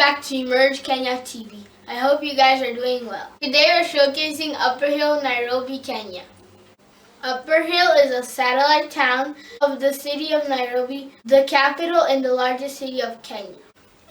back to Emerge Kenya TV. I hope you guys are doing well. Today we're showcasing Upper Hill, Nairobi, Kenya. Upper Hill is a satellite town of the City of Nairobi, the capital and the largest city of Kenya.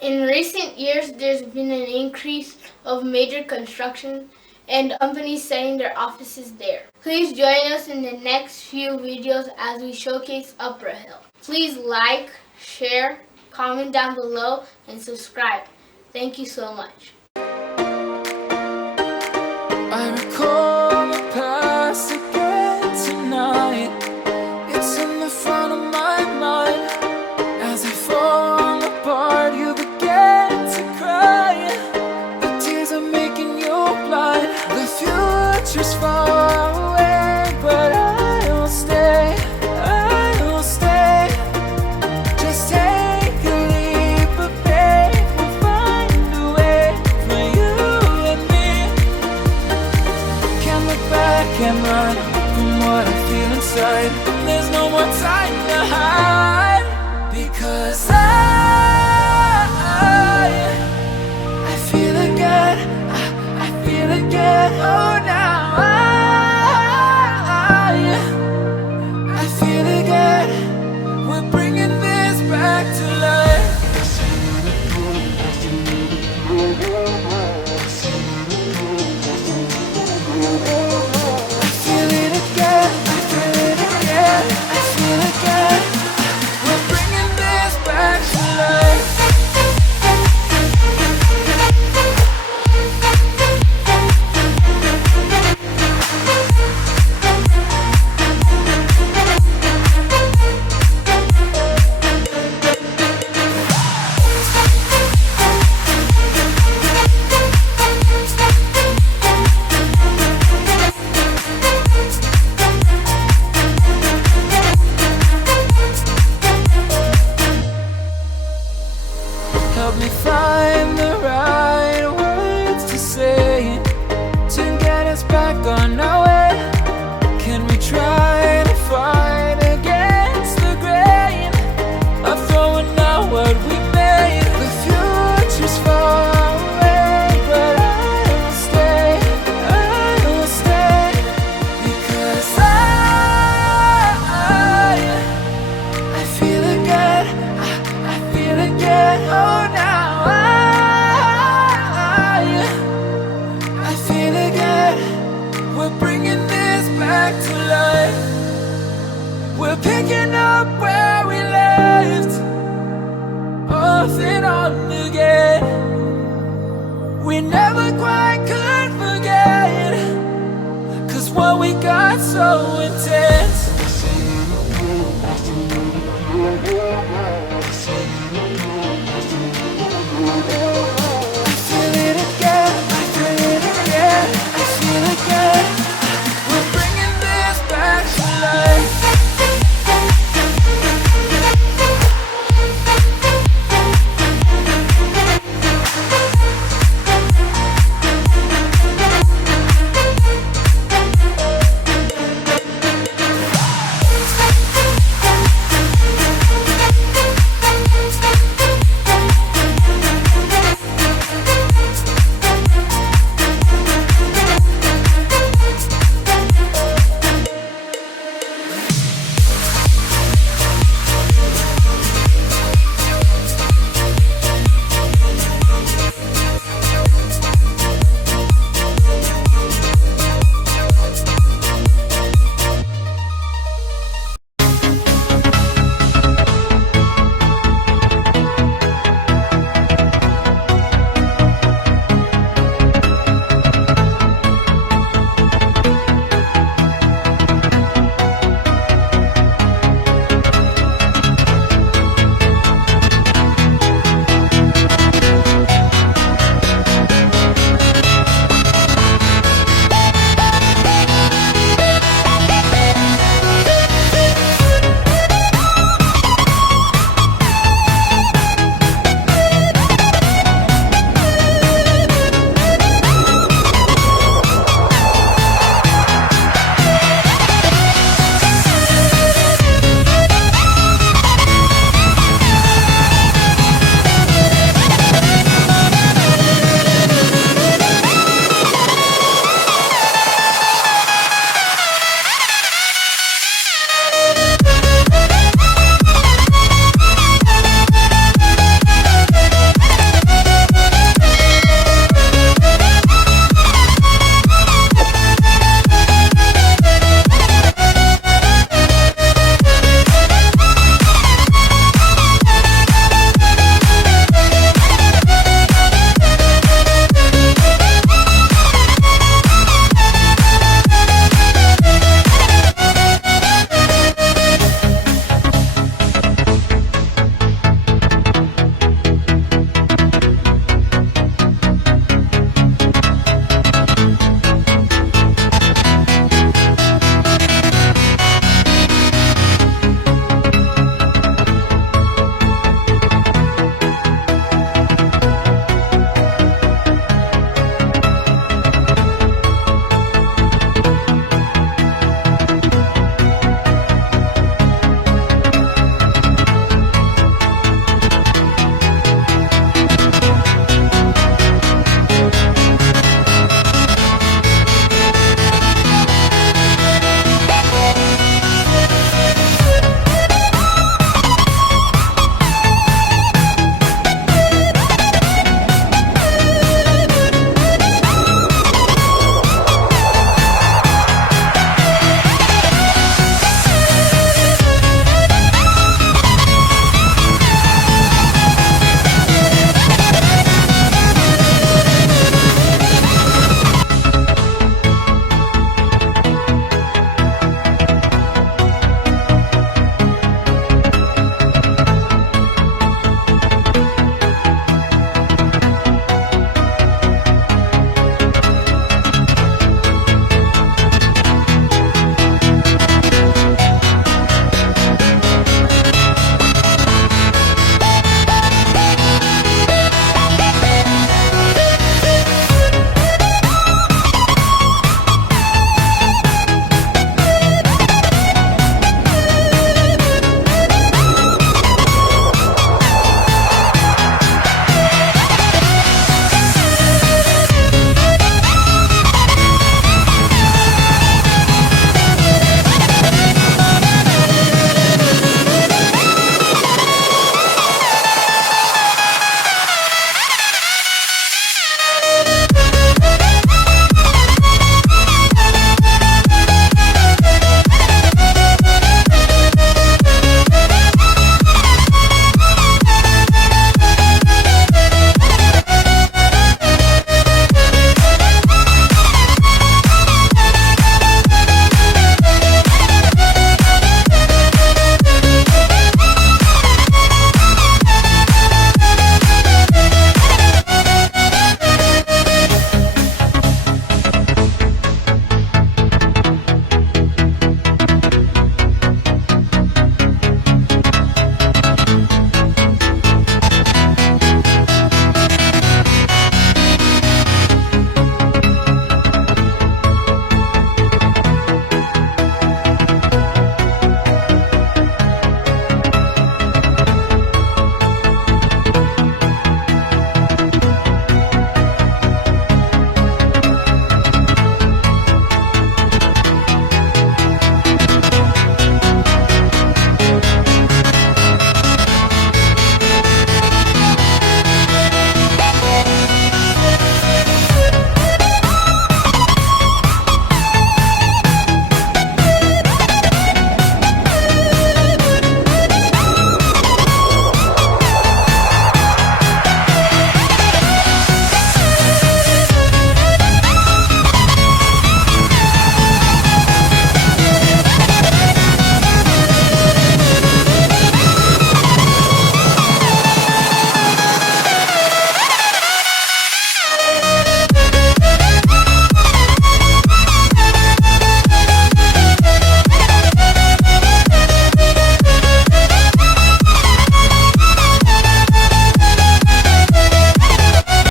In recent years, there's been an increase of major construction and companies setting their offices there. Please join us in the next few videos as we showcase Upper Hill. Please like, share, comment down below, and subscribe. Thank you so much. I recall the past again tonight. It's in the front of my mind. As I fall apart, you begin to cry. The tears are making you blind. The future's far away, but I'll stay. I'll stay. Just take a leap of faith. We'll find a way for you and me. Can't look back and run from what I feel inside. There's no more time to hide, because I feel again. I feel again. Oh, now I feel again. We're bringing this back to life. I feel it again. I feel it again. I feel again. We're bringing this back to life. Help me find the right words to say to get us back on our way. Can we try to fight against the grain of throwing out what we made? The future's far away, but I'll stay. I'll stay, because I feel again. I feel again. Oh, now I feel again. We're bringing this back to life. We're picking up where we left off and on again. We never quite could forget, 'cause what we got so intense.